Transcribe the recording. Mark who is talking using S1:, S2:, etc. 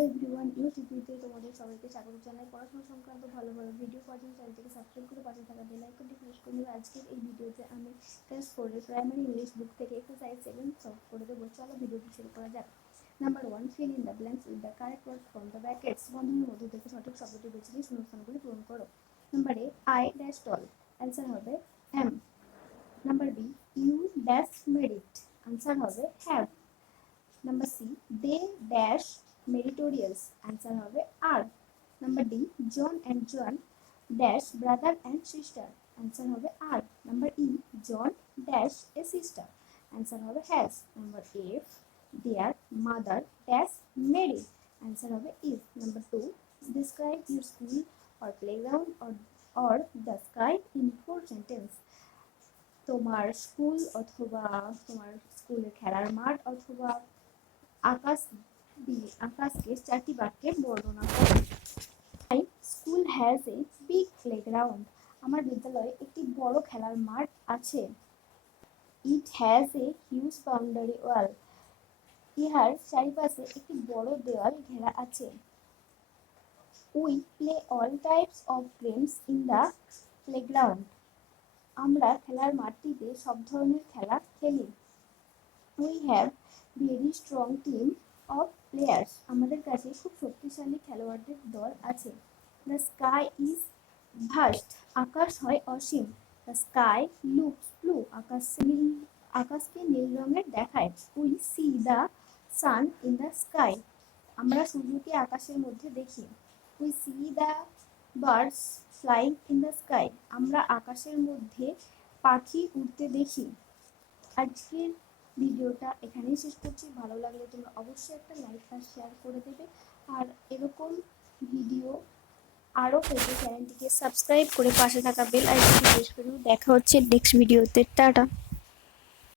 S1: Hello everyone ইউটিউবিতে তোমাদের সবাইকে স্বাগত জানাই। পড়াশোনা সংক্রান্ত ভালো ভালো ভিডিও পাওয়ার জন্য চ্যানেলটিকে সাবস্ক্রাইব করে পাশে থাকা বেল আইকনটি প্রেস করে দেবে আজকের এই ভিডিওতে আমি ক্লাস ফোরের প্রাইমারি ইংলিশ বুক থেকে এক্সারসাইজ সেভেন সলভ করে দেবো। চলো ভিডিওটি শুরু করা যাক। Number one fill in the blanks with the correct word from the brackets বন্ধনের মধ্যে থেকে সঠিক শব্দটি বেছে নিয়ে শূন্যস্থানগুলি পূরণ করো। Number A I dash tall answer হবে am number B you dash merit answer হবে have number C they dash meritorious answer হবে আর number D John and John dash brother and sister answer হবে আর number E John dash a sister answer হবে has number F their mother dash Mary answer হবে is number two describe your school or playground or or the sky in four sentence তোমার school অথবা তোমার স্কুলের খেলার মাঠ অথবা আকাশ দিয়ে আকাশকে চারটি বাক্যে বর্ণনা করো। I school has a big playground. আমার বিদ্যালয়ে একটি বড় খেলার মাঠ আছে। It has a huge boundary wall. ইহার চারিপাশে একটি বড় দেওয়াল ঘেরা আছে। We play all types of games in the playground. আমরা খেলার মাঠটিতে সব ধরনের খেলা খেলি। We have very strong team. Of players আমাদের কাছে খুব শক্তিশালী খেলোয়াড়দের দল আছে। দ্য স্কাই ইজ ভাস্ট আকাশ হয় অসীম। দ্য স্কাই লুকস ব্লু আকাশ নীল, আকাশকে নীল রঙের দেখায়। We see the sun in the sky আমরা সূর্যকে আকাশের মধ্যে দেখি। We see the birds flying in the sky আমরা আকাশের মধ্যে পাখি উড়তে দেখি। আজকের ভিডিওটা এখানেই শেষ করছি। ভালো লাগলে তুমি অবশ্যই একটা লাইক আর শেয়ার করে দেবে। আর এরকম ভিডিও আরও পেতে চ্যানেলটিকে সাবস্ক্রাইব করে পাশে থাকা বেল আইকনটি প্রেস করে দেখা হচ্ছে নেক্সট ভিডিওতে টাটা।